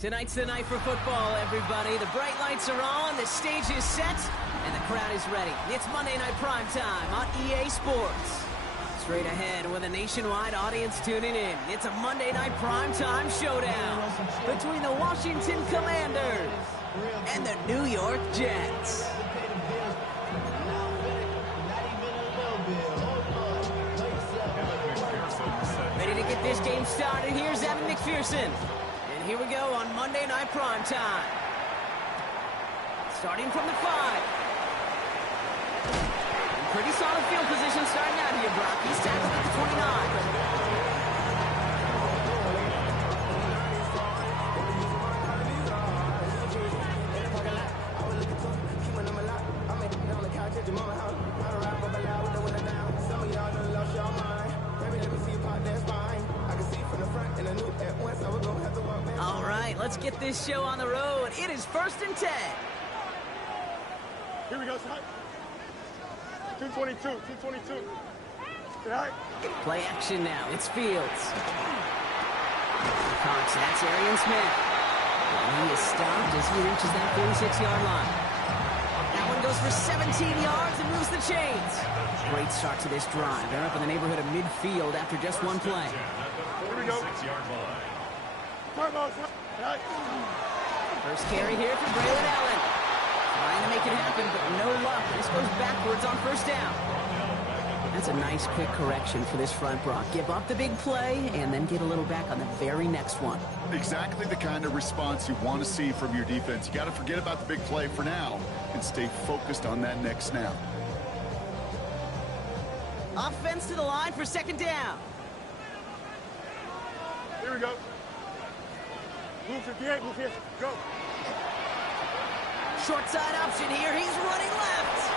Tonight's the night for football, everybody. The bright lights are on, the stage is set, and the crowd is ready. It's Monday Night Prime Time on EA Sports. Straight ahead with a nationwide audience tuning in. It's a Monday Night Prime Time showdown between the Washington Commanders and the New York Jets. Ready to get this game started. Here's Evan McPherson. And here we go on Monday Night Prime Time. Starting from the 5. Pretty solid field position starting out here, Brock. He's tackled at the 29. All right, let's get this show on the road. It is 1st and 10. Here we go, son. 222. Right. Play action now. It's Fields. Cox, that's Arian Smith. And he is stopped as he reaches that 46-yard line. That one goes for 17 yards and moves the chains. Great start to this drive. They're up in the neighborhood of midfield after just one play. Here we go. Right. First carry here for Braylon Allen. Trying to make it happen, but no luck. This goes backwards on 1st down. That's a nice quick correction for this front, Brock. Give up the big play and then get a little back on the very next one. Exactly the kind of response you want to see from your defense. You got to forget about the big play for now and stay focused on that next snap. Offense to the line for 2nd down. Here we go. Move 58, move here. Go. Short side option here. He's running left.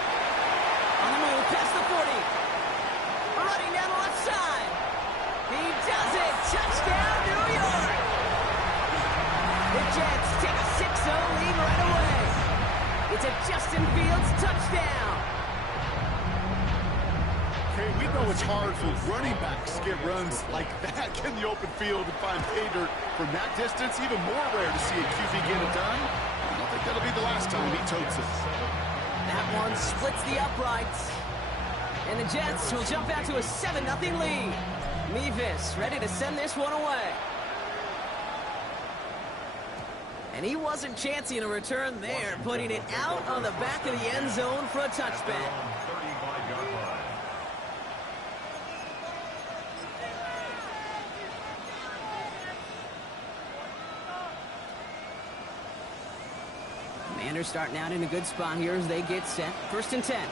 On the move, past the 40. Running down the left side. He does it. Touchdown, New York. The Jets take a 6-0 lead right away. It's a Justin Fields touchdown. Okay, we know it's hard for running backs to get runs like that in the open field and find pay dirt from that distance. Even more rare to see a QB get it done. I don't think that'll be the last time he totes it. That one splits the uprights. And the Jets will jump out to a 7-0 lead. Mevis ready to send this one away. And he wasn't chancing a return there, putting it out on the back of the end zone for a touchback. Commanders starting out in a good spot here as they get set. 1st and 10.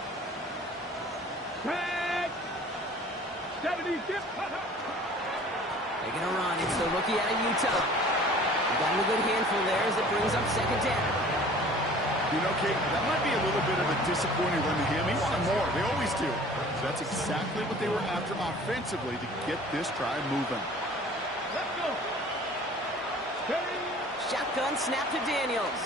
Taking a run. It's the rookie out of Utah. Got him a good handful there as it brings up 2nd down. You know, Kate, that might be a little bit of a disappointing run to him. He wanted more. They always do. So that's exactly what they were after offensively to get this drive moving. Let's go. Shotgun snap to Daniels.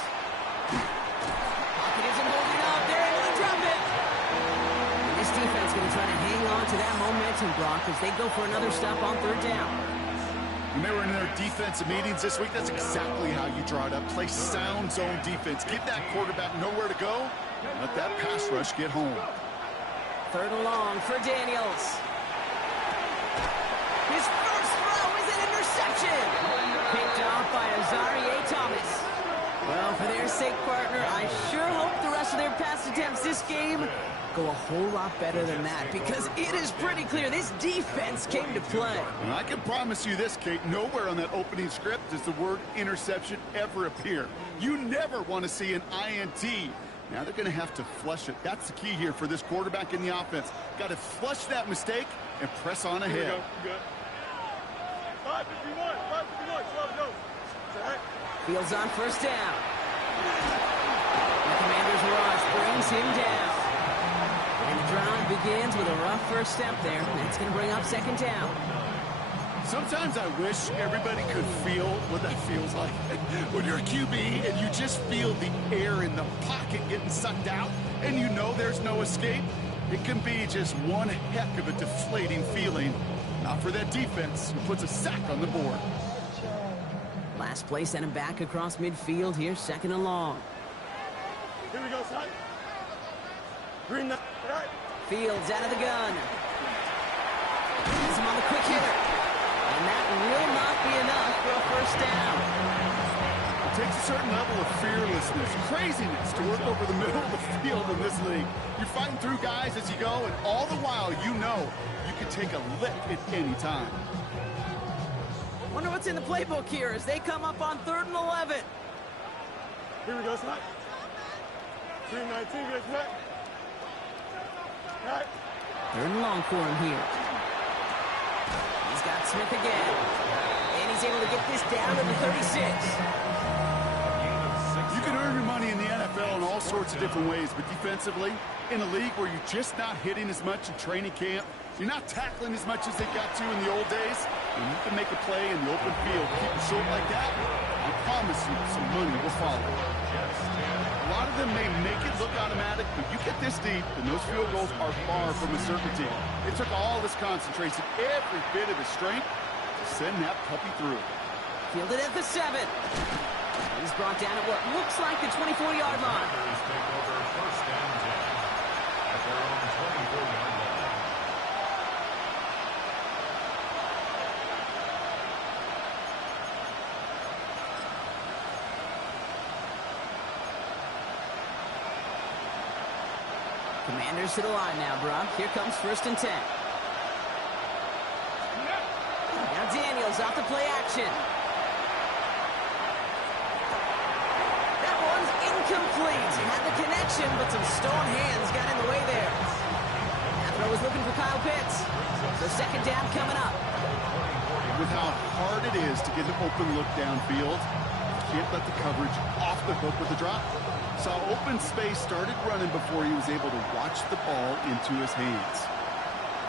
Pocket isn't holding up. They're able to drop it. And this defense going to try to hang on to that momentum, Brock, as they go for another stop on 3rd down. When they were in their defensive meetings this week, that's exactly how you draw it up. Play sound zone defense. Give that quarterback nowhere to go. Let that pass rush get home. 3rd and long for Daniels. His first throw is an interception. Picked off by Azarie Thomas. Well, for their sake, partner, I sure hope the rest of their pass attempts this game go a whole lot better than that, because it is pretty clear this defense came to play. And I can promise you this, Kate, nowhere on that opening script does the word interception ever appear. You never want to see an INT. Now they're going to have to flush it. That's the key here for this quarterback in the offense. Got to flush that mistake and press on ahead. Here we go. Good. 551, 12 go. Fields on 1st down. The Commanders' rush brings him down. And the drive begins with a rough first step there. That's going to bring up 2nd down. Sometimes I wish everybody could feel what that feels like. When you're a QB and you just feel the air in the pocket getting sucked out and you know there's no escape, it can be just one heck of a deflating feeling. Not for that defense who puts a sack on the board. Pass play sent him back across midfield here, second and long. Here we go, son. Green Nyj. Fields out of the gun. Has him on the quick hitter. And that will not be enough for a first down. It takes a certain level of fearlessness, craziness to work over the middle of the field in this league. You're fighting through guys as you go, and all the while you know you can take a lick at any time. Wonder what's in the playbook here as they come up on 3rd and 11. Here we go, son. 319, guys, net. Right. 3rd and long for him here. He's got Smith again. And he's able to get this down to the 36. You can earn your money in the NFL in all sorts of different ways, but defensively, in a league where you're just not hitting as much in training camp, you're not tackling as much as they got to in the old days, and you can make a play in the open field, keep it short like that, I promise you some money will follow. A lot of them may make it look automatic, but you get this deep, and those field goals are far from a certainty. It took all this concentration, every bit of his strength, to send that puppy through. Fielded at the 7. He's brought down at what looks like the 24-yard line. Take over first down 10 at their own 24-yard line. Commanders to the line now, Brock. Here comes 1st and 10. Now Daniels off the play action. That one's incomplete. Had the connection, but some stone hands got in the way there. That throw was looking for Kyle Pitts. So 2nd down coming up. With how hard it is to get an open look downfield, can't let the coverage off the hook with the drop. Saw open space, started running before he was able to watch the ball into his hands.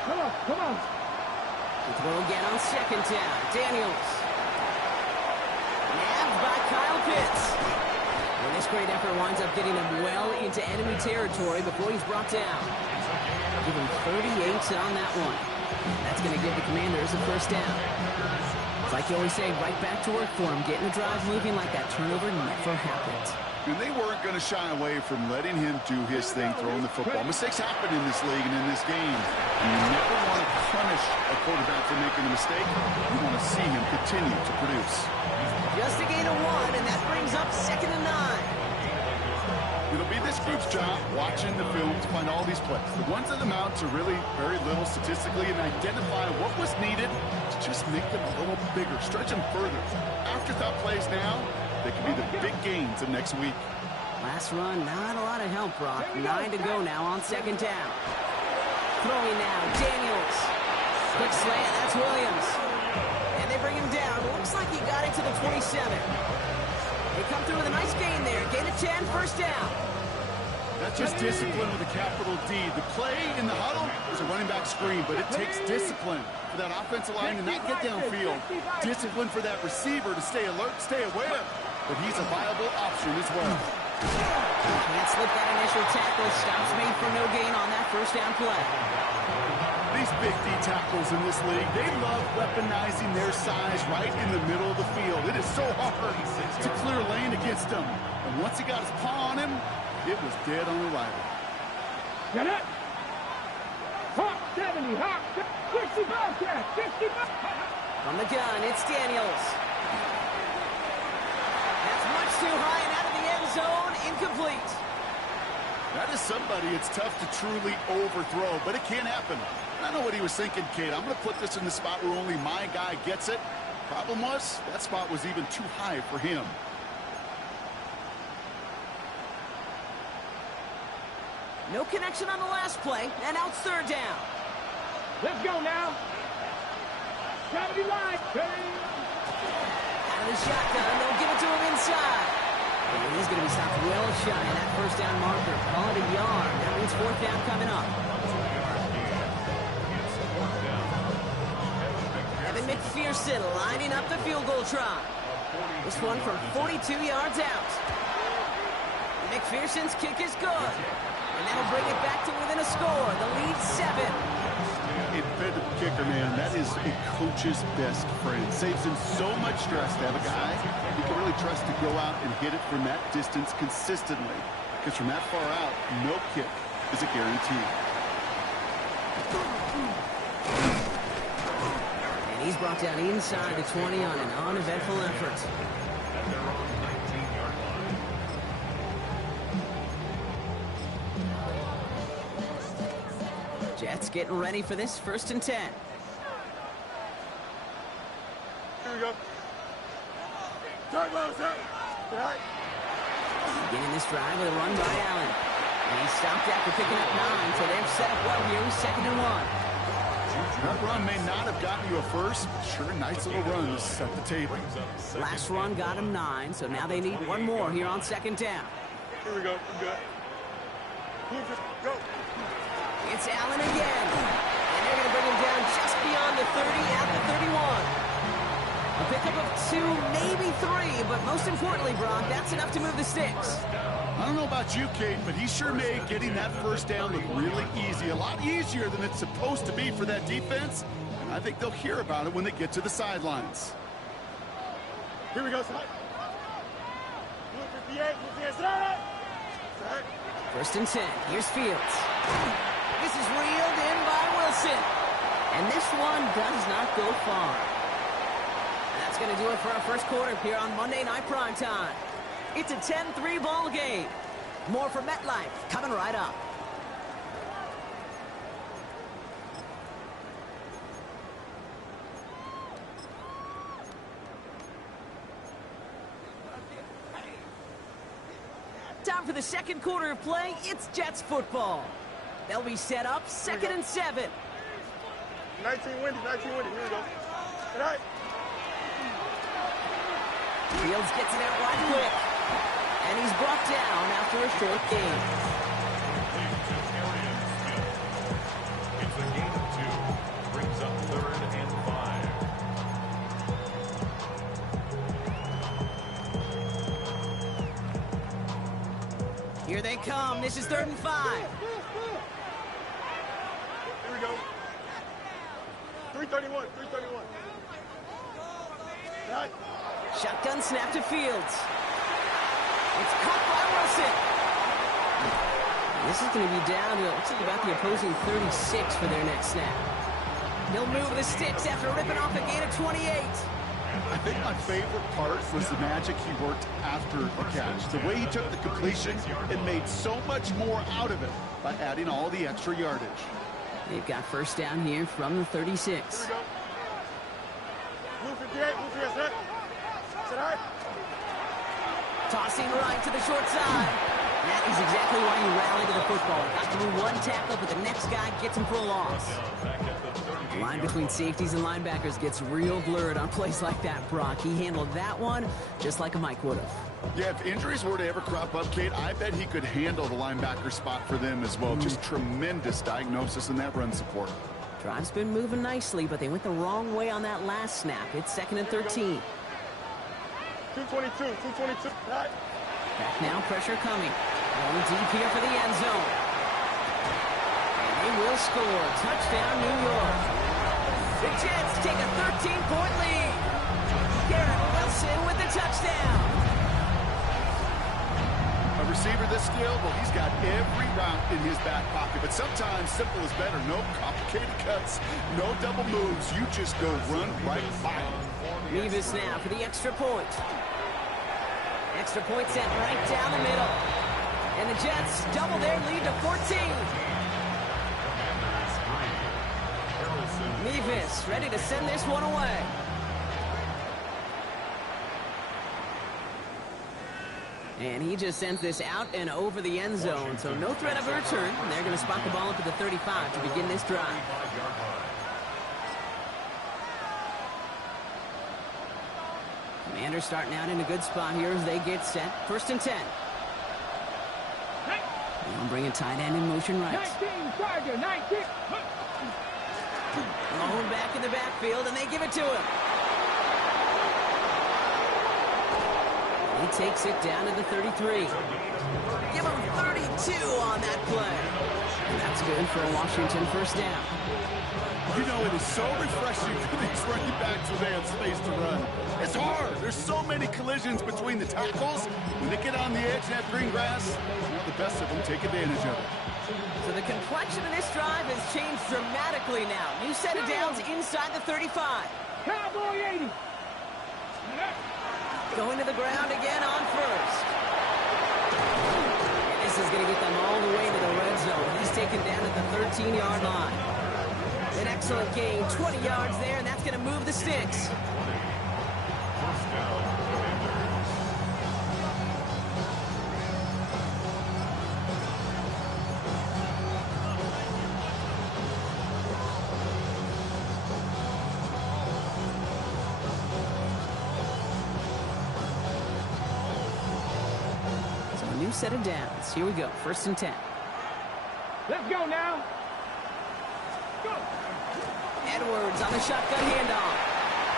Come on, come on. The throw again on 2nd down. Daniels. Nabbed by Kyle Pitts. And this great effort winds up getting him well into enemy territory before he's brought down. Give him 38 on that one. That's going to give the Commanders a first down. It's like you always say, right back to work for him, getting the drive moving like that turnover never happened. And they weren't going to shy away from letting him do his thing, throwing the football. Mistakes happen in this league and in this game. And you never want to punish a quarterback for making a mistake. You want to see him continue to produce. Just a gain of 1, and that brings up 2nd and 9. It'll be this group's job watching the film to find all these plays. The ones that amount to really very little statistically and identify what was needed to just make them a little bigger, stretch them further. Afterthought plays now, they can be the big gains of next week. Last run, not a lot of help, Brock. 9 to go now on 2nd down. Throwing now, Daniels. Quick slant, that's Williams. And they bring him down. Looks like he got it to the 27. They come through with a nice gain there. Gain of 10, first down. That's just discipline with a capital D. The play in the huddle is a running back screen, but it takes discipline for that offensive line to not get downfield. Discipline for that receiver to stay alert, stay aware. But he's a viable option as well. Can't slip that initial tackle. Stops made for no gain on that first down play. These big D tackles in this league, they love weaponizing their size right in the middle of the field. It is so hard to clear lane against them. And once he got his paw on him, it was dead on arrival. Get it. Hawk 70, Hawk 60 Bobcat, 60 Bobcat. From the gun, it's Daniels. That's much too high and out of the end zone. Incomplete. That is somebody it's tough to truly overthrow, but it can happen. I know what he was thinking, kid. I'm going to put this in the spot where only my guy gets it. Problem was, that spot was even too high for him. No connection on the last play, and now it's 3rd down. Let's go now. 70 line. Out of the shotgun, they'll give it to him inside. And he's going to be stopped well shy of that first down marker. Call it a yard. That means 4th down coming up. Evan McPherson lining up the field goal try. This one from 42 yards out. McPherson's kick is good. And that'll bring it back to within a score. The lead 7. Independent kicker, man, that is a coach's best friend. Saves him so much stress to have a guy who trust to go out and hit it from that distance consistently. Because from that far out, no kick is a guarantee. And he's brought down inside the 20 on an uneventful effort. At their own 19-yard line. Jets getting ready for this 1st and 10. Here we go. Turn low, sir. Right. Beginning this drive with a run by Allen. And he stopped after picking up 9, so they're set up well here with 2nd and 1. That run may not have gotten you a first, but sure, nice little run to set the table. Last run got him 9, so now they need one more here on 2nd down. Here we go. We're good. Move it. Go. It's Allen again. And they're going to bring him down just beyond the 30 at the 31. A pickup of 2, maybe 3, but most importantly, Brock, that's enough to move the sticks. I don't know about you, Kate, but he sure made getting that first down look really easy. A lot easier than it's supposed to be for that defense. And I think they'll hear about it when they get to the sidelines. Here we go, sir. Move 58. Move 58. Sir. 1st and 10. Here's Fields. This is reeled in by Wilson. And this one does not go far. That's going to do it for our first quarter here on Monday Night Primetime. It's a 10-3 ball game. More from MetLife coming right up. Time for the second quarter of play. It's Jets football. They'll be set up 2nd and 7. 19 windy. 19 windy. Here we go. Right. Fields gets it out right quick. And he's brought down after a short gain. It's a gain of 2. Brings up 3rd and 5. Here they come. This is 3rd and 5. Here we go. 331. 331. Right. Shotgun snap to Fields. It's caught by Wilson. This is going to be down to, looks like about the opposing 36 for their next snap. He'll move the sticks after ripping off a gain of 28. I think my favorite part was the magic he worked after the catch. The way he took the completion and made so much more out of it by adding all the extra yardage. They've got 1st down here from the 36. Here we go. Move 58. Move 58. Set. Set high. Tossing right to the short side. That is exactly why you rally to the football. Got through one tackle, but the next guy gets him for a loss. The line between safeties and linebackers gets real blurred on plays like that, Brock. He handled that one just like a Mike would have. Yeah, if injuries were to ever crop up, Kate, I bet he could handle the linebacker spot for them as well. Just tremendous diagnosis in that run support. Drive's been moving nicely, but they went the wrong way on that last snap. It's 2nd and 13. 222. 222. Right. Back now, pressure coming. Going deep here for the end zone. And they will score. Touchdown, New York. The Jets take a 13-point lead. Garrett Wilson with the touchdown. A receiver this skilled, well, he's got every route in his back pocket. But sometimes simple is better. No complicated cuts, no double moves. You just go run right by him. Nevis now for the extra point. Extra point sent right down the middle. And the Jets double their lead to 14. Nevis ready to send this one away. And he just sends this out and over the end zone. So no threat of a return. They're going to spot the ball up at the 35 to begin this drive. Commanders starting out in a good spot here as they get set. 1st and 10. They'll bring a tight end in motion right. 19, Charger, 19. Thrown back in the backfield, and they give it to him. He takes it down to the 33. Give him 32 on that play. And that's good for a Washington first down. You know, it is so refreshing for these running backs when they have space to run. It's hard. There's so many collisions between the tackles. When they get on the edge and have green grass, you know, the best of them take advantage of it. So the complexion of this drive has changed dramatically now. New set of downs inside the 35. Cowboy 80. Going to the ground again on first. And this is going to get them all the way to the red zone. He's taken down at the 13-yard line. An excellent gain, 20 yards there, and that's going to move the sticks. First down, So a new set of downs. Here we go, 1st and 10. Let's go now. Go. Edwards on the shotgun handoff.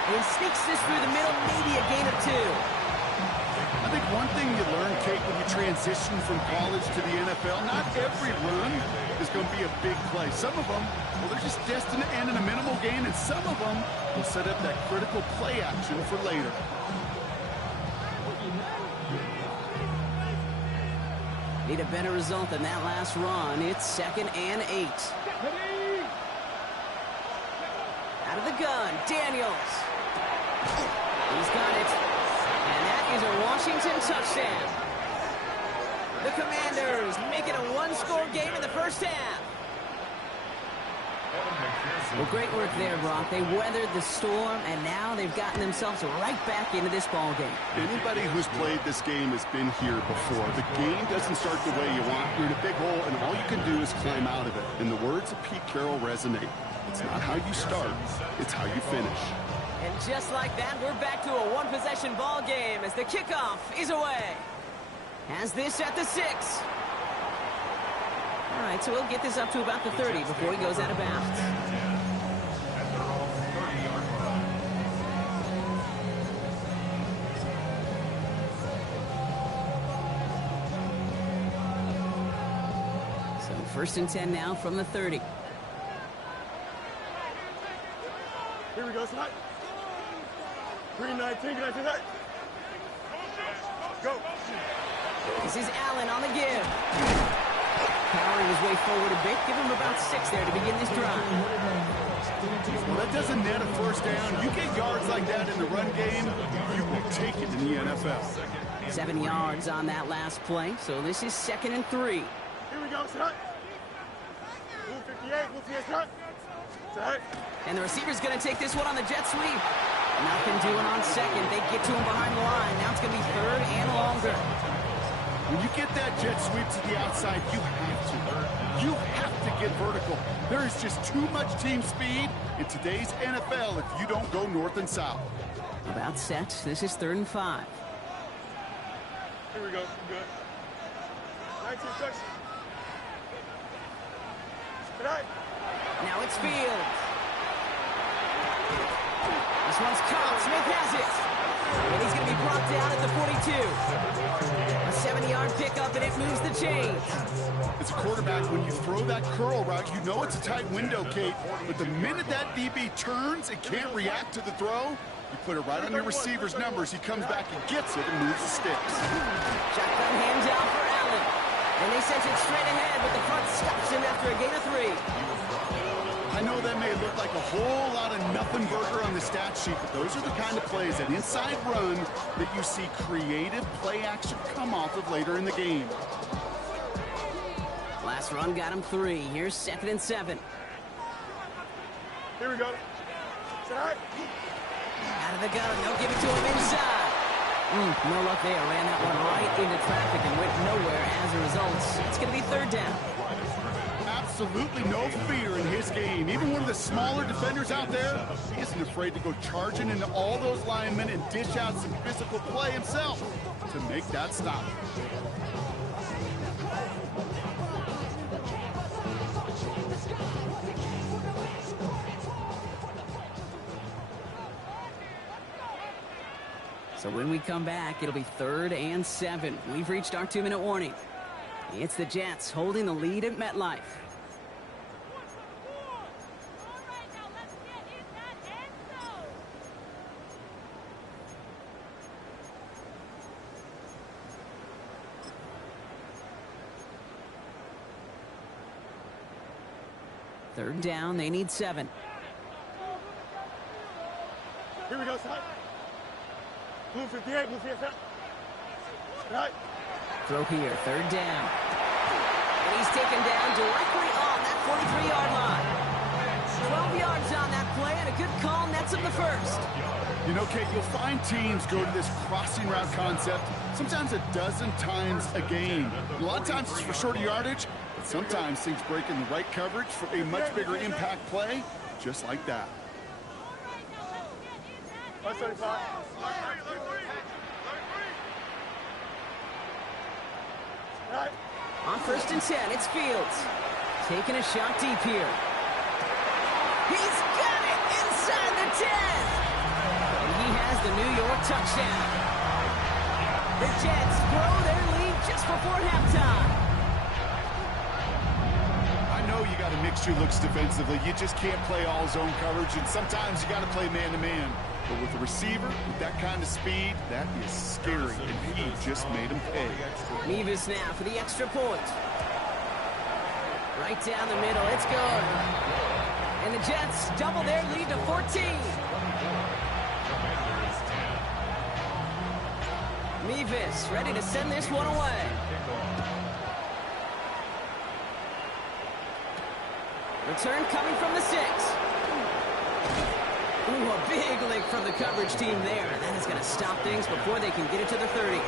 And he sneaks this through the middle, maybe a gain of 2. I think one thing you learn, Kate, when you transition from college to the NFL, not every run is going to be a big play. Some of them, well, they're just destined to end in a minimal gain, and some of them will set up that critical play action for later. Need a better result than that last run. It's 2nd and 8. Out of the gun, Daniels. He's got it. And that is a Washington touchdown. The Commanders make it a one-score game in the first half. Well, great work there, Brock. They weathered the storm, and now they've gotten themselves right back into this ball game. Anybody who's played this game has been here before. The game doesn't start the way you want. You're in a big hole, and all you can do is climb out of it. And the words of Pete Carroll resonate. It's not how you start, it's how you finish. And just like that, we're back to a one-possession ball game as the kickoff is away. Has this at the 6. All right, so we'll get this up to about the 30 before he goes out of bounds. at their own 30-yard line. So 1st and 10 now from the 30. Here we go, tonight. 319, can I do that? Go. This is Allen on the give. Powering his way forward a bit. Give him about 6 there to begin this drive. Well, that doesn't net a first down. You get yards like that in the run game, you will take it in the NFL. 7 yards on that last play. So this is 2nd and 3. Here we go, tonight. Move 58, move 58, tonight. Tonight. And the receiver's going to take this one on the jet sweep. Nothing doing on 2nd. They get to him behind the line. Now it's going to be 3rd and longer. When you get that jet sweep to the outside, you have to. You have to get vertical. There is just too much team speed in today's NFL if you don't go north and south. About set. This is 3rd and 5. Here we go, good. 19 seconds. Tonight. Now it's Fields. This one's caught. Smith has it. And he's going to be brought down at the 42. A 70-yard pickup, and it moves the chains. As a quarterback, when you throw that curl route, you know it's a tight window, Kate. But the minute that DB turns and can't react to the throw, you put it right on your receiver's numbers. He comes back and gets it and moves the sticks. Shotgun handout for Allen. And they sent it straight ahead, but the front stops him after a gain of 3. I know that may look like a whole lot of nothing burger on the stat sheet, but those are the kind of plays, that inside run, that you see creative play action come off of later in the game. Last run got him 3. Here's 2nd and 7. Here we go. Tonight. Out of the gun. They'll give it to him inside. No luck there. Ran that one right into traffic and went nowhere as a result. It's going to be 3rd down. Absolutely no fear in his game. Even one of the smaller defenders out there, he isn't afraid to go charging into all those linemen and dish out some physical play himself to make that stop. So when we come back, it'll be 3rd and 7. We've reached our 2-minute warning. It's the Jets holding the lead at MetLife. Third down, they need 7. Here we go, side. Blue 58, blue 58. Right. Throw here, 3rd down. And he's taken down directly on that 43-yard line. 12 yards on that play, and a good call nets him the first. You know, Kate, you'll find teams go to this crossing route concept sometimes a dozen times a game. A lot of times it's for shorter yardage, but sometimes things break in the right coverage for a much bigger impact play, just like that. 175. Right. On 1st and 10, it's Fields. Taking a shot deep here. He's got it inside the 10. And he has the New York touchdown. The Jets grow their lead just before halftime. I know you got to mix your looks defensively. You just can't play all zone coverage, and sometimes you got to play man-to-man. But with a receiver with that kind of speed, that is scary, and he just made him pay. Nyj now for the extra point. Right down the middle, it's good. And the Jets double their lead to 14. Nyj ready to send this one away. Return coming from the 6. Ooh, a big lick from the coverage team there. That is going to stop things before they can get it to the 30.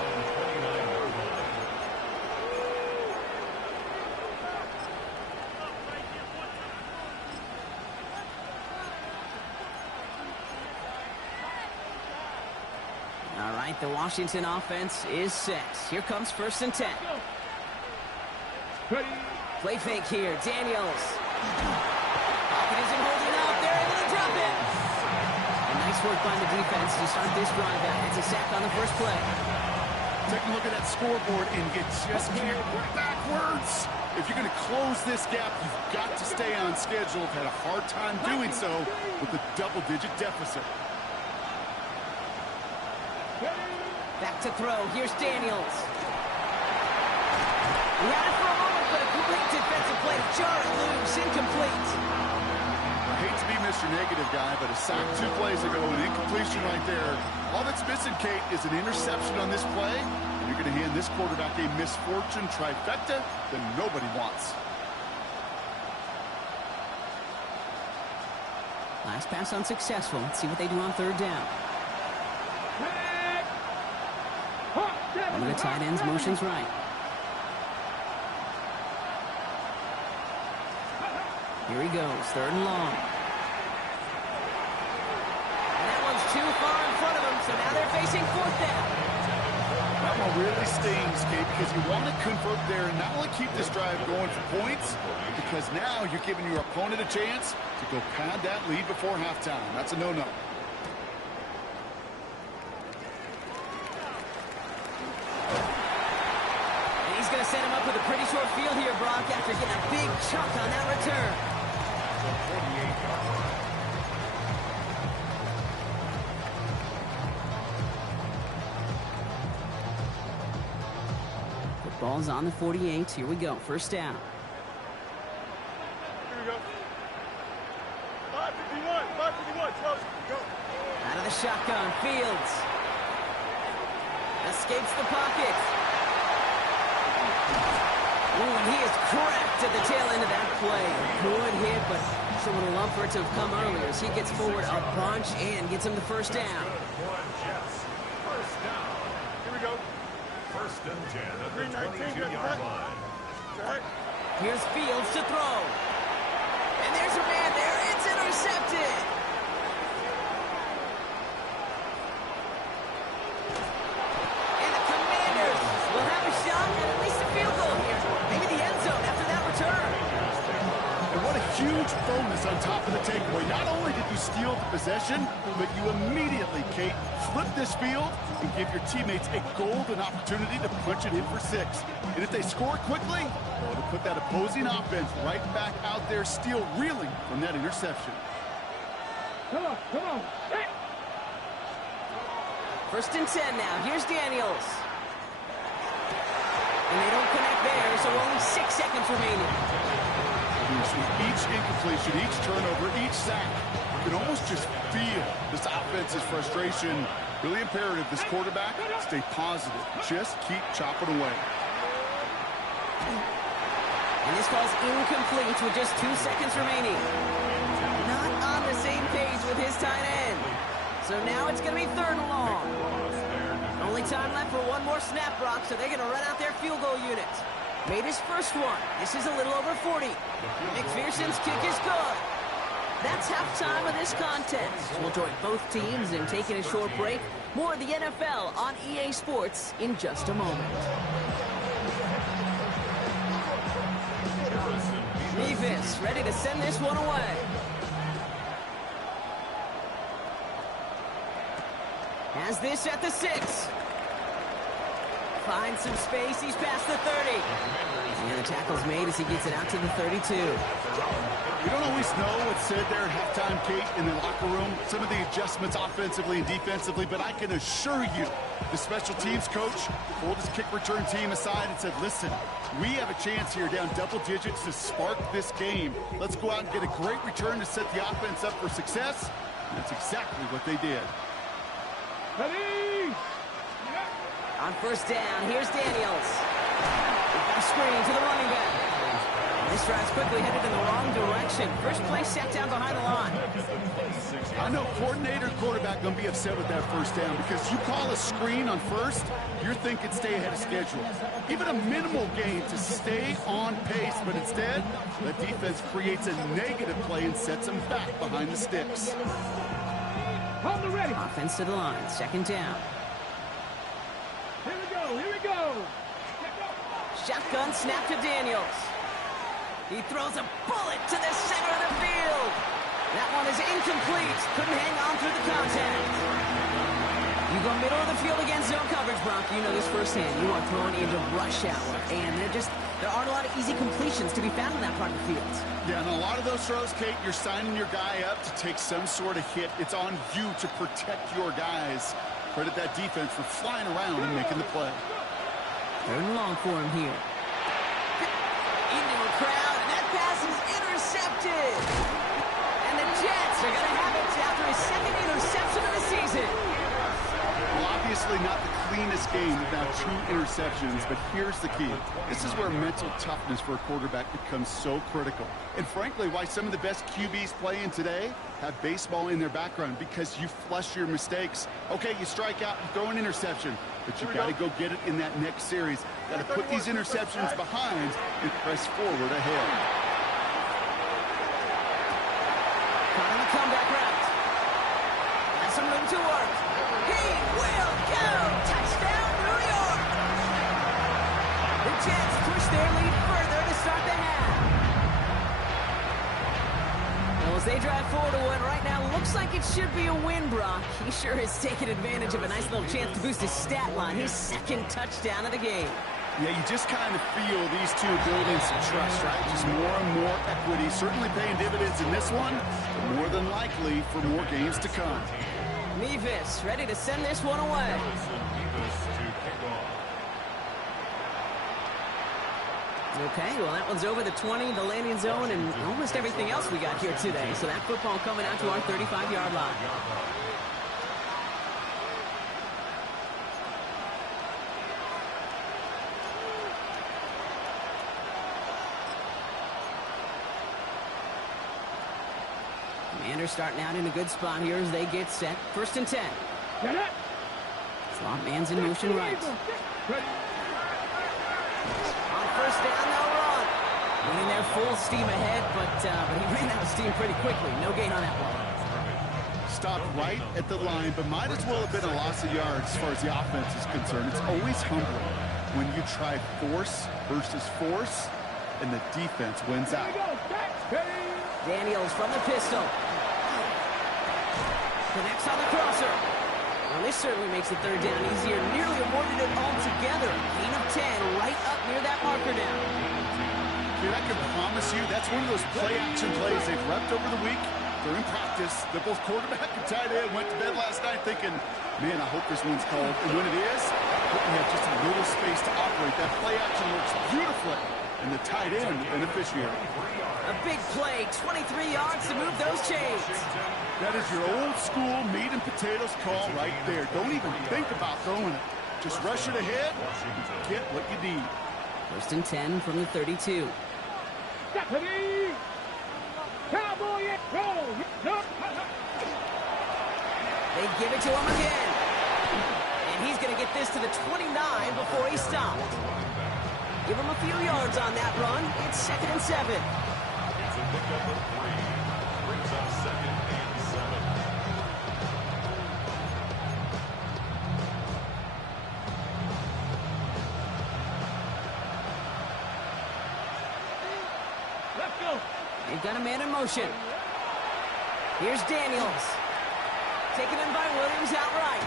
All right, the Washington offense is set. Here comes 1st and 10. Play fake here, Daniels. Pocket isn't holding up. They're able to drop it. And nice work by the defense to start this drive out. It's a sack on the first play. Take a look at that scoreboard, and you just can't work backwards. If you're going to close this gap, you've got to stay on schedule. Had a hard time doing so with a double-digit deficit. Back to throw. Here's Daniels. He had it for a moment, but a complete defensive play to jar it loose. Incomplete. I hate to be Mr. Negative guy, but a sack 2 plays ago, an incompletion right there. All that's missing, Kate, is an interception on this play, and you're going to hand this quarterback a misfortune trifecta that nobody wants. Last pass unsuccessful. Let's see what they do on 3rd down. One of the tight ends motions right. Here he goes, 3rd and long. And that one's too far in front of him, so now they're facing 4th down. That one really stings, Kate, because you want to convert there and not only keep this drive going for points, because now you're giving your opponent a chance to go pad that lead before halftime. That's a no-no. And he's going to set him up with a pretty short field here, Brock, after getting a big chunk on that return. The ball's on the 48. Here we go. 1st down. Here we go. 551, 551, Chelsea, go. Out of the shotgun, Fields. Escapes the pocket. Ooh, and he is cracked at the tail end of that play. Good hit, but someone would love for it to have come earlier as he gets forward a bunch and gets him the 1st down. Here we go. 1st and 10 at the 22-yard line. Right. Here's Fields to throw. And there's a man there. It's intercepted. And the Commanders will have a shot at least a field goal here. Maybe the end zone after that return. And what a huge bonus on top of the takeaway. Not only did you steal the possession, but you immediately, Kate, flip this field and give your teammates a golden opportunity to punch it in for 6. And if they score quickly, well, it'll put that opposing offense right back out there, still reeling from that interception. Come on, come on. Hey. 1st and 10 now. Here's Daniels. And they don't connect there, so only 6 seconds remaining. With each incompletion, each turnover, each sack, you can almost just feel this offense's frustration. Really imperative, this quarterback, stay positive. Just keep chopping away. And this ball's incomplete with just 2 seconds remaining. Not on the same page with his tight end. So now it's going to be 3rd and long. Only time left for one more snap, Brock, so they're going to run out their field goal unit. Made his first one. This is a little over 40. McPherson's kick is good. That's halftime of this contest. We'll join both teams in taking a short break. More of the NFL on EA Sports in just a moment. Nyj ready to send this one away. Has this at the 6. Finds some space. He's past the 30. And the tackle's made as he gets it out to the 32. We don't always know what's said there at halftime, Kate, in the locker room. Some of the adjustments offensively and defensively, but I can assure you the special teams coach pulled his kick return team aside and said, listen, we have a chance here down double digits to spark this game. Let's go out and get a great return to set the offense up for success. And that's exactly what they did. Ready? On 1st down, here's Daniels. We've got a screen to the running back. This drive's quickly headed in the wrong direction. First play set down behind the line. I know coordinator and quarterback going to be upset with that 1st down because you call a screen on 1st, you're thinking stay ahead of schedule. Even a minimal gain to stay on pace, but instead, the defense creates a negative play and sets them back behind the sticks. Hold the ready. Offense to the line, 2nd down. Here we go, here we go. Shotgun snap to Daniels. He throws a bullet to the center of the field. That one is incomplete. Couldn't hang on through the contact. You go middle of the field against zone coverage, Brock. You know this firsthand. You are thrown into rush hour. And there aren't a lot of easy completions to be found in that part of the field. Yeah, and a lot of those throws, Kate, you're signing your guy up to take some sort of hit. It's on you to protect your guys. Credit that defense for flying around and making the play. 3rd and long for him here. Into a crowd, and that pass is intercepted. And the Jets are going to have it after his 2nd interception of the season. Well, obviously not the cleanest game without 2 interceptions, but here's the key. This is where mental toughness for a quarterback becomes so critical. And frankly, why some of the best QBs playing today have baseball in their background, because you flush your mistakes. Okay, you strike out and throw an interception, but you got to go get it in that next series. Got to put these interceptions behind and press forward ahead. On the comeback route. Has some room to work. He will go! Touchdown, New York! The Jets push their lead further to start the half. Well, as they drive forward to one right now, looks like it should be a win, Brock. He sure is taking advantage of a nice little chance to boost his stat line. His 2nd touchdown of the game. Yeah, you just kind of feel these two building some trust, right? Just more and more equity. Certainly paying dividends in this one, but more than likely for more games to come. Nyj ready to send this one away. Okay, well, that one's over the 20, the landing zone, and almost everything else we got here today. So that football coming out to our 35-yard line. Commanders starting out in a good spot here as they get set. 1st and 10. Slot man's in motion right. On 1st down, they'll run. Running there full steam ahead, but he ran out of steam pretty quickly. No gain on that one. Stopped right at the line, but might as well have been a loss of yards as far as the offense is concerned. It's always humbling when you try force versus force, and the defense wins out. Daniels from the pistol. Connects on the crosser. Well, this certainly makes the third down easier. Nearly avoided it altogether. Gain of 10 right up near that marker now. Dude, I can promise you that's one of those play-action plays they've repped over the week. They're in practice. They're both quarterback and tight end. Went to bed last night thinking, man, I hope this one's called. And when it is, I hope we have just a little space to operate. That play-action works beautifully. And the tight end, the beneficiary. A big play, 23 yards to move those chains. That is your old school meat and potatoes call right there. Don't even think about throwing it. Just rush it ahead and get what you need. First and 10 from the 32. Deputy! Cowboy, go! They give it to him again. And he's going to get this to the 29 before he stopped. Give him a few yards on that run. It's 2nd and 7. It's a pickup of 3. Brings up 2nd and 7. Let's go! They've got a man in motion. Here's Daniels. Taken in by Williams outright.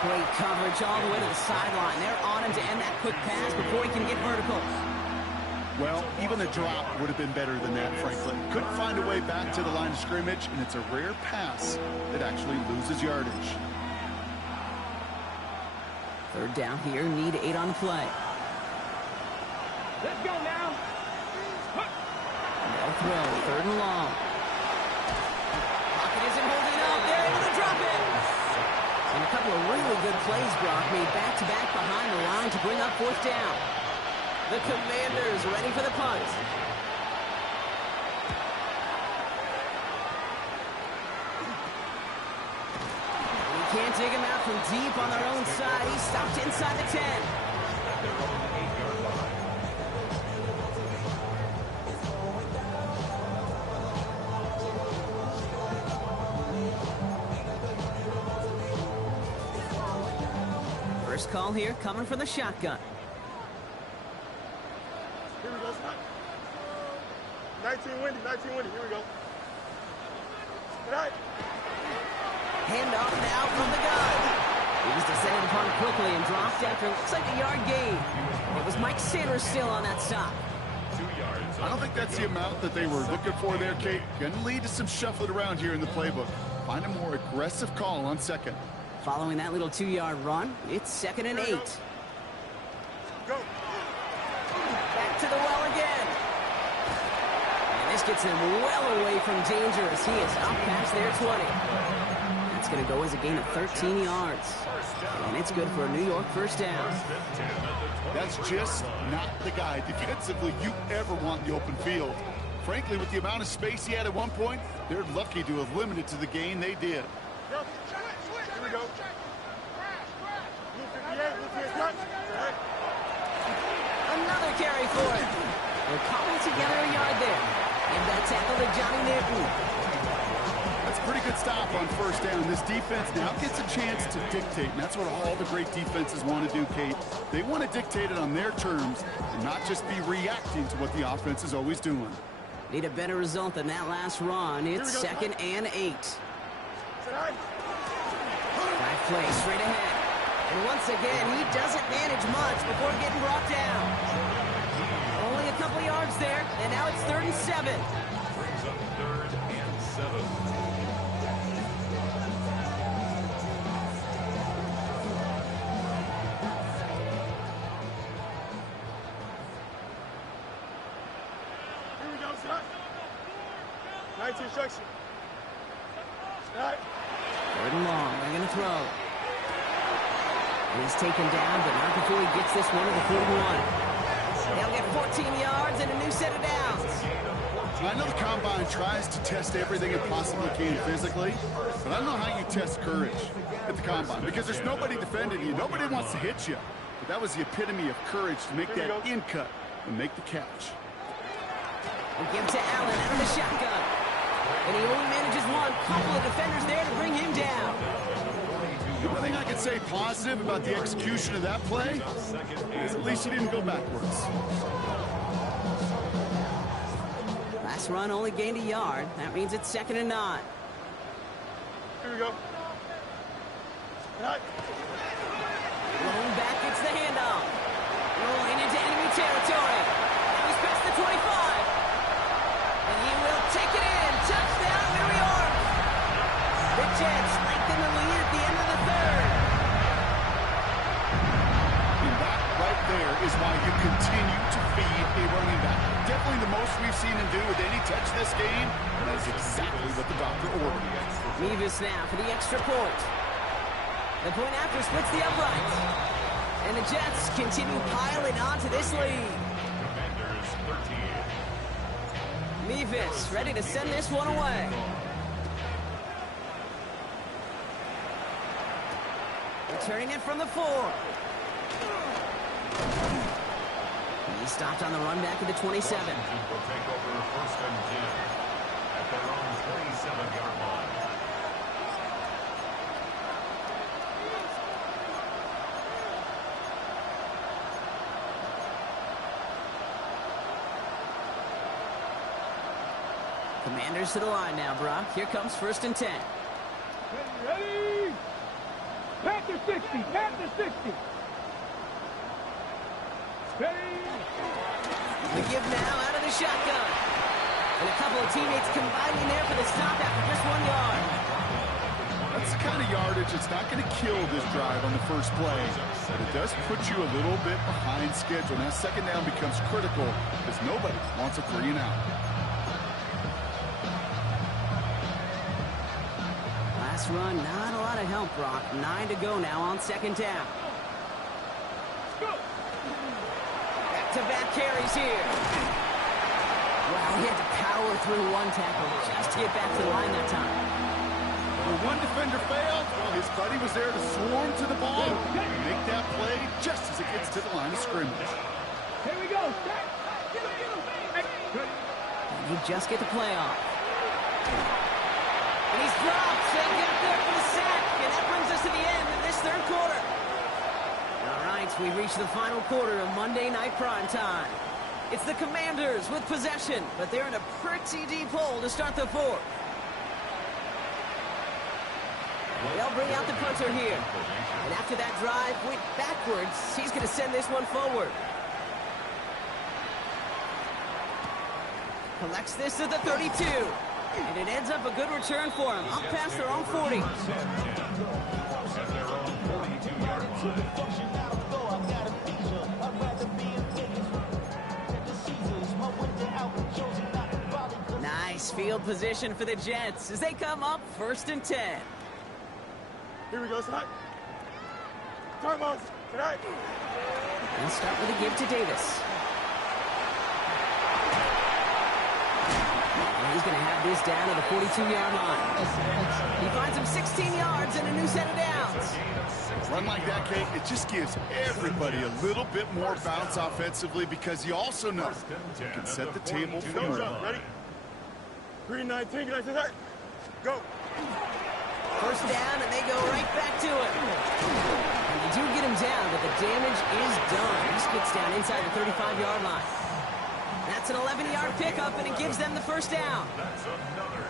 Great coverage all the way to the sideline. They're on him to end that quick pass before he can get vertical. Well, even a drop would have been better than that, frankly. Couldn't find a way back to the line of scrimmage, and it's a rare pass that actually loses yardage. Third down here, need 8 on the play. Let's go now! No throw, 3rd and long. Pocket isn't holding up. They're able to drop it. And a couple of really good plays, Brock, made back-to-back behind the line to bring up 4th down. The Commanders ready for the punt. We can't dig him out from deep on their own side. He stopped inside the 10. At their own 8-yard line. First call here coming from the shotgun. Here we go, son. 19 windy, here we go. Good night. Handoff now from the gun. He was descended upon quickly and dropped after looks like a yard gain. It was Mike Sanders still on that stop. 2 yards. I don't think that's the amount that they were looking for there, Kate. Going to lead to some shuffling around here in the playbook. Find a more aggressive call on 2nd. Following that little 2-yard run, it's 2nd and 8. Go. Back to the well again. And this gets him well away from danger as he is out past their 20. That's going to go as a gain of 13 yards. And it's good for a New York first down. That's just not the guy defensively you ever want in the open field. Frankly, with the amount of space he had at one point, they're lucky to have limited to the gain they did. Here we go. Blue 58, blue 58, touch. Another carry for it. They're cobbled together a yard there. And that tackle to Johnny Newton. That's a pretty good stop on first down. This defense now gets a chance to dictate, and that's what all the great defenses want to do, Kate. They want to dictate it on their terms and not just be reacting to what the offense is always doing. Need a better result than that last run. It's 2nd and 8. 5 plays straight ahead. And once again, he doesn't manage much before getting brought down. Only a couple yards there, and now it's 3rd and 7. Brings up 3rd and 7. Here we go, son. 19 instruction. All right. 3rd and long, they're going to throw. And he's taken down, but not before he gets this one to the 41. They'll get 14 yards and a new set of downs. I know the Combine tries to test everything it possibly can physically, but I don't know how you test courage at the Combine because there's nobody defending you. Nobody wants to hit you. But that was the epitome of courage to make that in cut and make the catch. We give to Allen out of the shotgun. And he only manages one. Couple of defenders there to bring him down. The only thing I can say positive about the execution of that play is at least he didn't go backwards. Last run only gained a yard. That means it's 2nd and 9. Here we go. Right. Rolling back, it's the handoff. Rolling into enemy territory. Now he's past the 25. And he will take it in. Touchdown, New York. The Jets lengthen the lead at the end of the 3rd. And that right there is why you continue to feed a running back. Definitely the most we've seen him do with any touch this game. And that is exactly what the doctor ordered. Nevis now for the extra point. The point after splits the uprights. And the Jets continue piling on to this lead. Commanders 13. Nevis ready to send this one away. Returning it from the 4. He's stopped on the run back at the 27. Washington will take over 1st and 10 at their own 27-yard line. Commanders to the line now, Brock. Here comes 1st and 10. Ready? Panther 60. Panther 60. Ready? The give now out of the shotgun. And a couple of teammates combining there for the stop after just 1 yard. That's the kind of yardage that's not going to kill this drive on the first play. But it does put you a little bit behind schedule. Now 2nd down becomes critical because nobody wants a 3 and out. Last run, not a lot of help, Brock. 9 to go now on 2nd down. Back-to-back carries here. Wow, he had to power through 1 tackle just to get back to the line that time. When one defender failed, well, his buddy was there to swarm to the ball and make that play just as it gets to the line of scrimmage. Here we go. Get him. And he just get the play off. And he's dropped. They get there for the sack. And that brings us to the end of this 3rd quarter. All right, we reach the final quarter of Monday Night Prime Time. It's the Commanders with possession, but they're in a pretty deep hole to start the 4th. They'll bring out the punter here. And after that drive went backwards, he's going to send this one forward. Collects this at the 32. And it ends up a good return for him. Up past their own 40. At their own 42-yard line. Nice field position for the Jets as they come up 1st and 10. Here we go, tonight. Time on. Tonight. They'll start with a give to Davis. And he's going to have this down at the 42-yard line. He finds him 16 yards and a new set of downs. Run like that, Kate, it just gives everybody a little bit more bounce offensively because you also know you can set the table for more. Ready? Green 19, can I say that? Go. 1st down, and they go right back to it. And they do get him down, but the damage is done. He gets down inside the 35-yard line. That's an 11-yard pickup, and it gives them the 1st down. That's another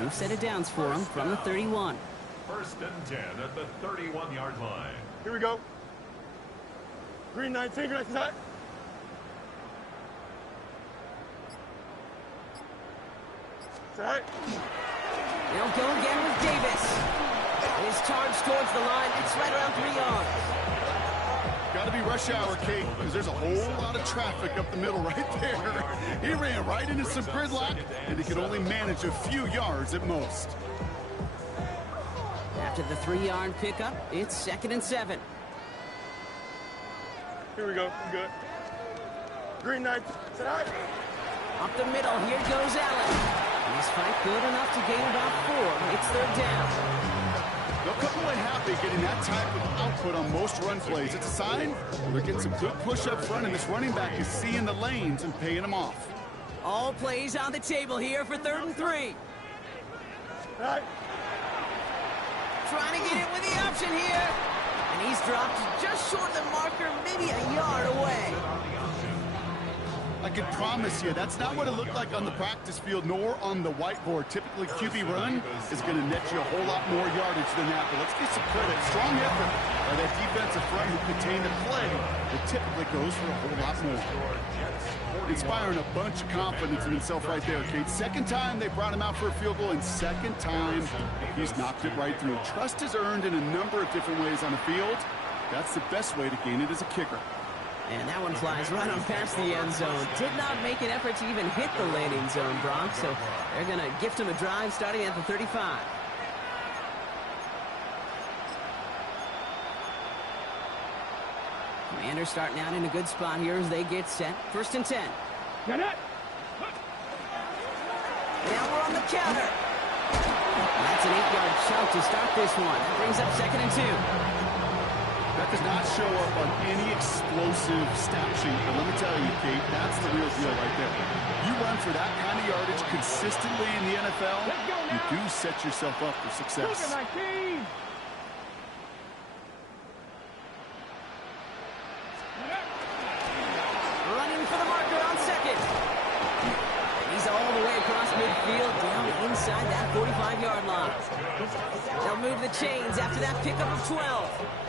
New set of downs for him from the 31. 1st and 10 at the 31-yard line. Here we go. Green 19, can I say that? Set. They'll go again with Davis. His charge towards the line. It's right around 3 yards. Got to be rush hour, Kate, because there's a whole lot of traffic up the middle right there. He ran right into some gridlock, and he could only manage a few yards at most. After the 3-yard pickup, it's 2nd and 7. Here we go. Good. Green 19, set out. Up the middle, here goes Allen. He's fight good enough to gain about 4. It's 3rd down. They'll come away happy getting that type of output on most run plays. It's a sign they're getting some good push up front, and this running back is seeing the lanes and paying them off. All plays on the table here for 3rd and 3. Right. Trying to get it with the option here. And he's dropped just short of the marker, maybe a yard away. I can promise you that's not what it looked like on the practice field nor on the whiteboard. Typically, QB run is going to net you a whole lot more yardage than that. But let's give some credit. Strong effort by that defensive front who contained the play. It typically goes for a whole lot more. Inspiring a bunch of confidence in himself right there, Kate. Second time they brought him out for a field goal, and second time he's knocked it right through. Trust is earned in a number of different ways on the field. That's the best way to gain it as a kicker. And that one flies right on past the end zone. Did not make an effort to even hit the landing zone, Brock. So they're going to gift him a drive starting at the 35. Commanders starting out in a good spot here as they get set. 1st and 10. Get it. Now we're on the counter. That's an 8-yard chunk to start this one. That brings up 2nd and 2. That does not show up on any explosive stat sheet, but let me tell you, Kate, that's the real deal right there. You run for that kind of yardage consistently in the NFL, you do set yourself up for success. Running for the marker on 2nd. He's all the way across midfield, down inside that 45-yard line. They'll move the chains after that pickup of 12.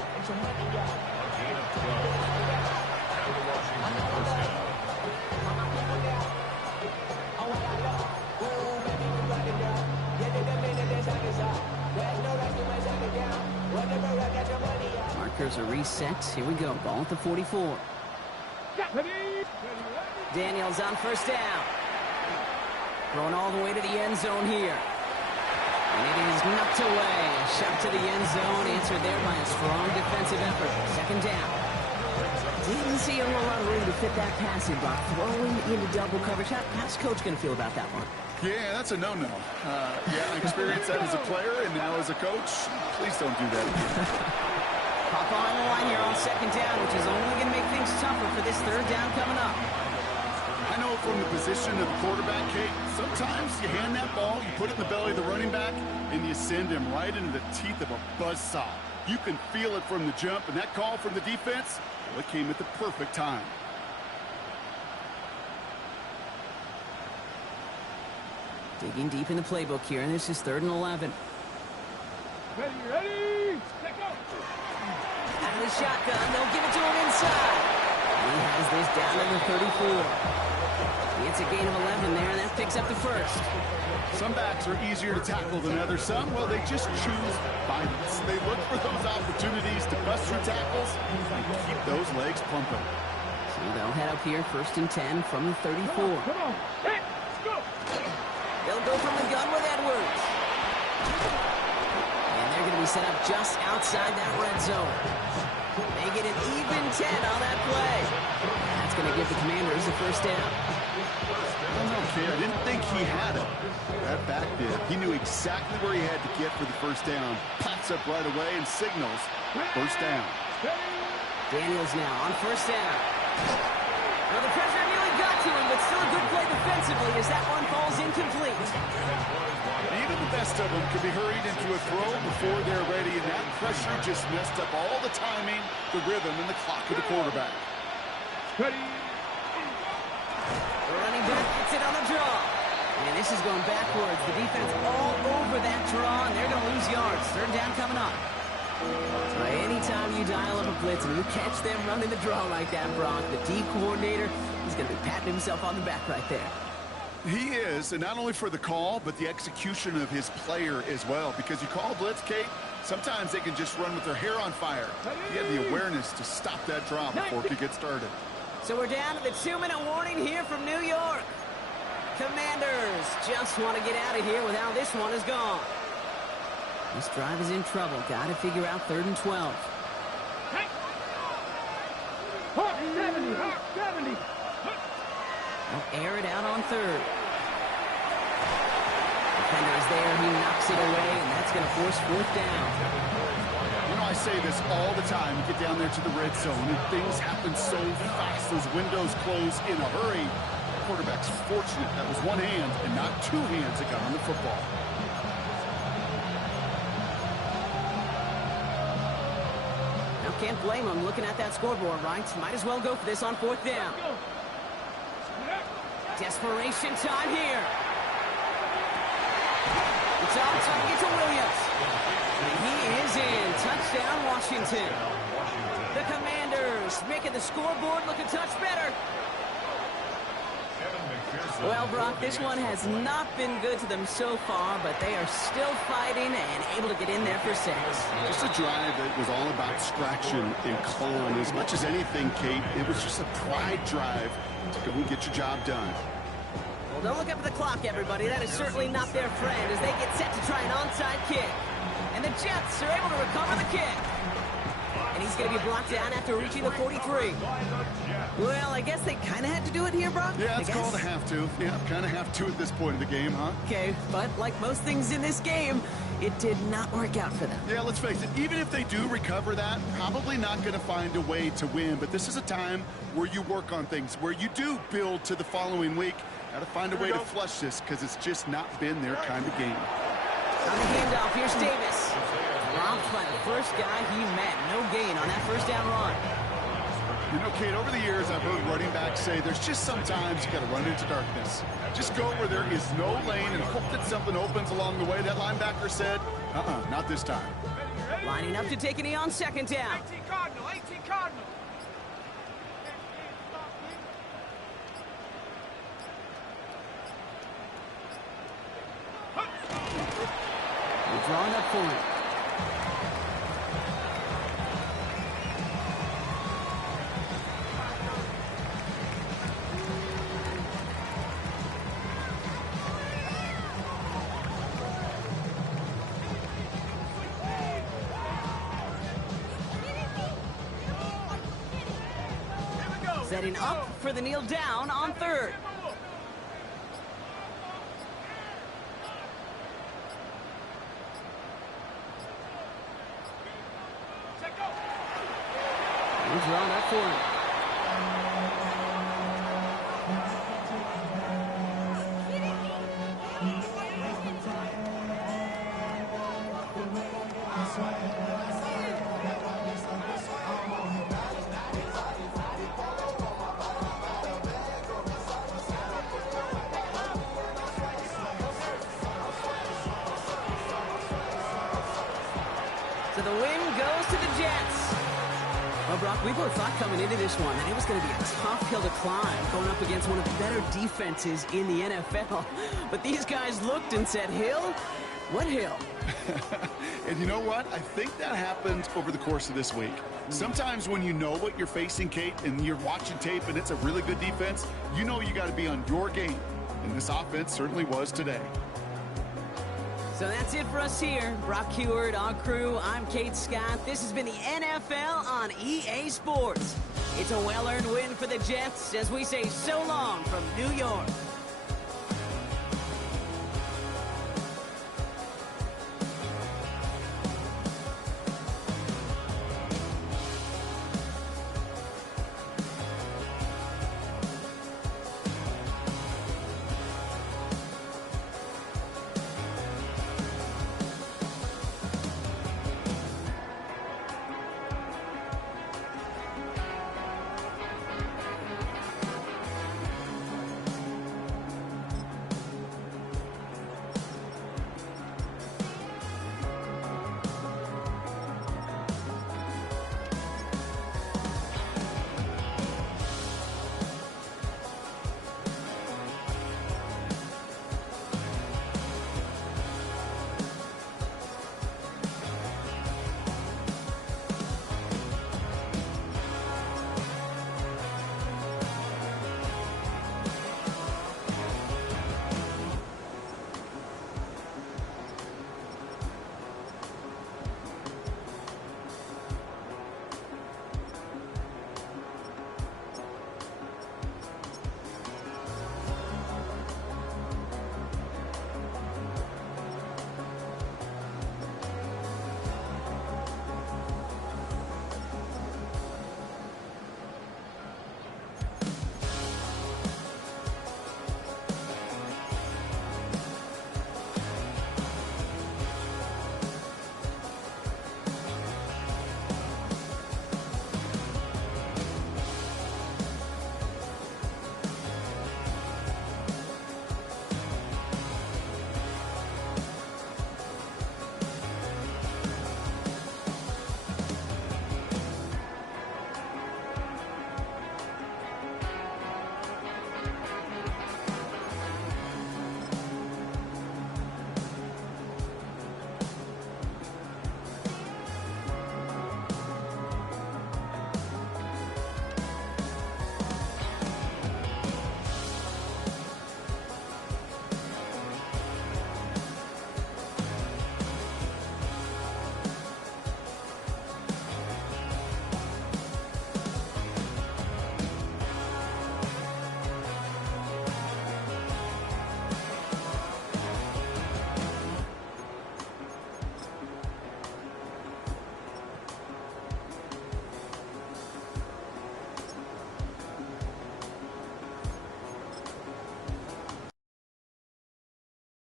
Markers are reset. Here we go. Ball at the 44. Daniels on 1st down. Thrown all the way to the end zone here. And it is knocked away. A shot to the end zone, answered there by a strong defensive effort. 2nd down. Didn't see a whole lot of room to fit that passing block. Throwing into double coverage. How's Coach going to feel about that one? Yeah, that's a no-no. Yeah, I experienced that as a player and now as a coach. Please don't do that again. Pop on the line here on 2nd down, which is only going to make things tougher for this 3rd down coming up. I know from the position of the quarterback, Kate, sometimes you hand that ball, you put it in the belly of the running back, and you send him right into the teeth of a buzzsaw. You can feel it from the jump, and that call from the defense, well, it came at the perfect time. Digging deep in the playbook here, and this is 3rd and 11. Ready, let go. Out of the shotgun, they'll give it to him inside. And he has this down to the 34. It's a gain of 11 there, and that picks up the 1st. Some backs are easier to tackle than others. Some, well, they just choose violence. They look for those opportunities to bust through tackles and keep those legs pumping. So they'll head up here, 1st and 10 from the 34. Come on. Hey, let's go. They'll go from the gun with Edwards. And they're going to be set up just outside that red zone. They get an even 10 on that play. That's going to give the Commanders a 1st down. Okay, I didn't think he had it. That back did. He knew exactly where he had to get for the 1st down. Pops up right away and signals 1st down. Daniels now on 1st down. Well, the pressure nearly got to him, but still a good play defensively as that one falls incomplete. Even the best of them can be hurried into a throw before they're ready, and that pressure just messed up all the timing, the rhythm, and the clock of the quarterback. Ready. The running back gets it on the draw. And this is going backwards. The defense all over that draw, and they're going to lose yards. 3rd down coming up. So anytime you dial up a blitz and you catch them running the draw like that, Brock, the D coordinator, he's going to be patting himself on the back right there. He is, and not only for the call, but the execution of his player as well. Because you call a blitz, Kate, sometimes they can just run with their hair on fire. He had the awareness to stop that draw before it could get started. So we're down to the 2-minute warning here from New York. Commanders just want to get out of here with how this one is gone. This drive is in trouble. Got to figure out 3rd and 12. Hey. 70. They'll air it out on 3rd. Defender is there. He knocks it away, and that's going to force 4th down. You know, I say this all the time. You get down there to the red zone, and things happen so fast. Those windows close in a hurry. The quarterback's fortunate that was one hand and not 2 hands that got on the football. Now, can't blame him looking at that scoreboard, right? Might as well go for this on 4th down. Desperation time here. It's on target to Williams. And he is in. Touchdown, Washington. The Commanders making the scoreboard look a touch better. Well, Brock, this one has not been good to them so far, but they are still fighting and able to get in there for 6. Just a drive that was all about distraction and calm. As much as anything, Kate, it was just a pride drive to go and get your job done. Well, don't look up at the clock, everybody. That is certainly not their friend as they get set to try an onside kick. And the Jets are able to recover the kick. And he's going to be blocked down after reaching the 43. Well, I guess they kind of had to do it here, Brock. Yeah, it's called a have to. Yeah, kind of have to at this point of the game, huh? Okay, but like most things in this game, it did not work out for them. Yeah, let's face it, even if they do recover that, probably not going to find a way to win. But this is a time where you work on things, where you do build to the following week. Got to find a way to flush this because it's just not been their kind of game. On the handoff, here's Davis. Dropped by the first guy he met. No gain on that first down run. You know, Kate, over the years, I've heard running backs say there's just sometimes you got to run into darkness. Just go where there is no lane and hope that something opens along the way. That linebacker said, not this time. Lining up to take a knee on second down. 18 Cardinal, 18 Cardinal. We're drawing up for it. Setting up for the kneel down on third. We're drawn up for it. So the win goes to the Jets. Well, Brock, we both thought coming into this one that it was going to be a tough hill to climb, going up against one of the better defenses in the NFL. But these guys looked and said, Hill? What hill? And you know what? I think that happened over the course of this week. Sometimes when you know what you're facing, Kate, and you're watching tape and it's a really good defense, you know you got to be on your game. And this offense certainly was today. So that's it for us here. Brock Heward, our crew, I'm Kate Scott. This has been the NFL on EA Sports. It's a well-earned win for the Jets as we say so long from New York.